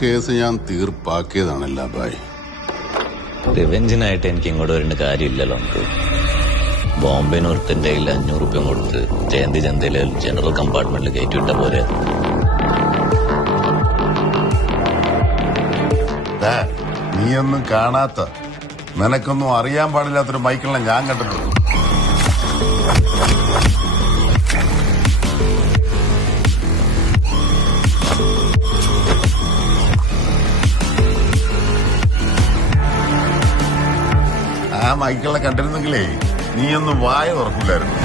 Case ഞാൻ തീർപ്പാക്കിയതാണല്ല bye. റിവെഞ്ചിനായിട്ട് എനിക്ക് ഇങ്ങോട്ട് വരേണ്ട കാര്യമില്ലല്ലോ. നമുക്ക് ബോംബെ നോർത്തിന്റെ കയ്യിൽ 500 രൂപ കൊടുത്ത് ജയന്തി ചന്തയിലെ ജനറൽ കമ്പാർട്ട്മെന്റിൽ കയറ്റിവിട്ട പോലെ. നീയൊന്നും കാണാത്ത, നിനക്കൊന്നും അറിയാൻ പാടില്ലാത്തൊരു മൈക്കിളിനെ ഞാൻ കണ്ടിട്ടുണ്ട്. ആ മൈക്കിളിനെ കണ്ടിരുന്നെങ്കിലേ നീയൊന്നും വായ തുറക്കില്ലായിരുന്നു.